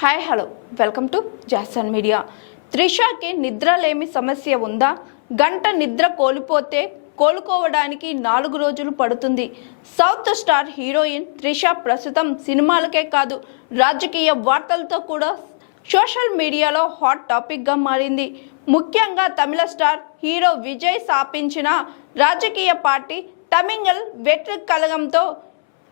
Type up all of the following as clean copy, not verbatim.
Hi hello welcome to Jason media. త్రిషకి నిద్రలేమి సమస్య ఉందా? గంట నిద్ర కోల్పోతే కోలుకోవడానికి 4 రోజులు పడుతుంది. సౌత్ స్టార్ హీరోయిన్ త్రిష ప్రస్తుతం సినిమాలకే కాదు రాజకీయ వార్తలతో కూడా సోషల్ మీడియాలో హాట్ టాపిక్గా మారింది. ముఖ్యంగా తమిళ స్టార్ హీరో విజయ్ స్థాపించిన రాజకీయ పార్టీ తమిళ్ వెట్రి కళగంతో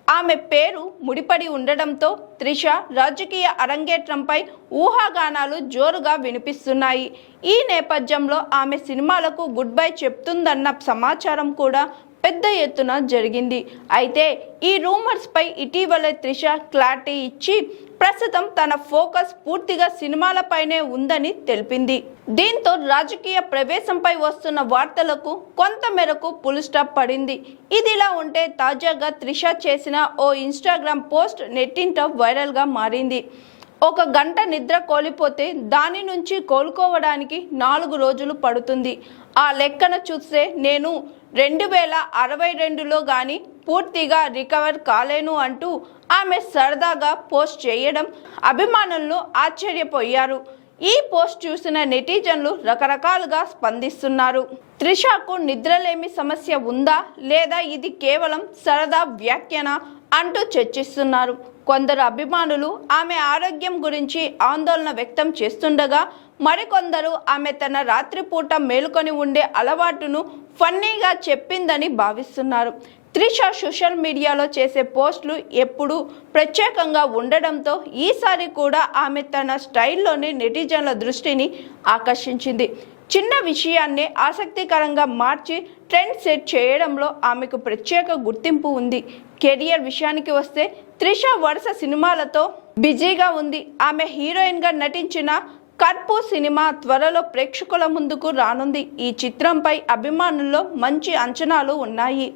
ఆమె పేరు ముడిపడి ఉండడంతో త్రిష రాజకీయ అరంగేట్రంపై ఊహాగానాలు జోరుగా వినిపిస్తున్నాయి. ఈ నేపథ్యంలో ఆమె సినిమాలకు గుడ్ బై చెప్తుందన్న సమాచారం కూడా పెద్ద ఎత్తున జరిగింది. అయితే ఈ రూమర్స్ పై ఇటీవలే త్రిష క్లారిటీ ఇచ్చి ప్రస్తుతం తన ఫోకస్ పూర్తిగా సినిమాలపైనే ఉందని తెలిపింది. దీంతో రాజకీయ ప్రవేశంపై వస్తున్న వార్తలకు కొంత మేరకు ఫుల్ స్టాప్ పడింది. ఇదిలా ఉంటే తాజాగా త్రిష చేసిన ఓ ఇన్స్టాగ్రామ్ పోస్ట్ నెట్టింట వైరల్గా మారింది. ఒక గంట నిద్ర కోల్పోతే దాని నుంచి కోలుకోవడానికి 4 రోజులు పడుతుంది. ఆ లెక్కన చూస్తే నేను 2062లో కానీ పూర్తిగా రికవర్ కాలేను అంటూ ఆమె సరదాగా పోస్ట్ చేయడం అభిమానులను ఆశ్చర్యపోయారు. ఈ పోస్ట్ చూసిన నెటిజన్లు రకరకాలుగా స్పందిస్తున్నారు. త్రిషకు నిద్రలేమి సమస్య ఉందా లేదా ఇది కేవలం సరదా వ్యాఖ్యాన అంటూ చర్చిస్తున్నారు. కొందరు అభిమానులు ఆమె ఆరోగ్యం గురించి ఆందోళన వ్యక్తం చేస్తుండగా మరికొందరు ఆమె తన రాత్రిపూట మేలుకొని ఉండే అలవాటును ఫన్నీగా చెప్పిందని భావిస్తున్నారు. త్రిష సోషల్ మీడియాలో చేసే పోస్టులు ఎప్పుడూ ప్రత్యేకంగా ఉండడంతో ఈసారి కూడా ఆమె తన స్టైల్లోనే నెటిజన్ల దృష్టిని ఆకర్షించింది. చిన్న విషయాన్నే ఆసక్తికరంగా మార్చి ట్రెండ్ సెట్ చేయడంలో ఆమెకు ప్రత్యేక గుర్తింపు ఉంది. కెరియర్ విషయానికి వస్తే త్రిష వరుస సినిమాలతో బిజీగా ఉంది. ఆమె హీరోయిన్గా నటించిన కర్పు సినిమా త్వరలో ప్రేక్షకుల ముందుకు రానుంది. ఈ చిత్రంపై అభిమానుల్లో మంచి అంచనాలు ఉన్నాయి.